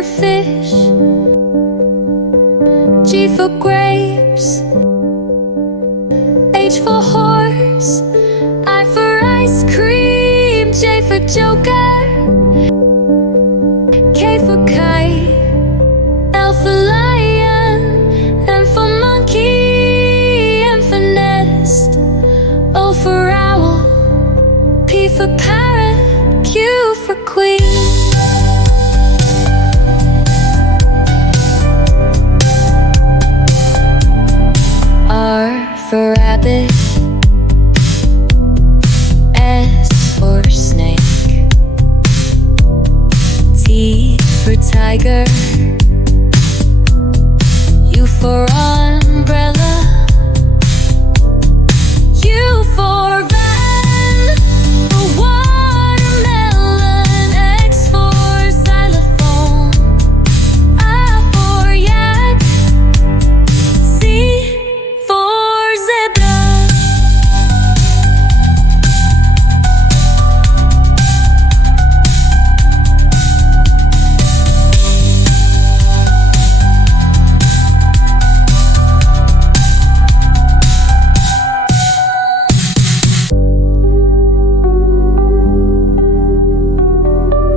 for fish, G for grapes, H for horse, I for ice cream, J for joker, K for kite, L for lion, M for monkey, N for nest, O for owl, P for parrot, Q for queen. R for rabbit, S for snake, T for tiger, U for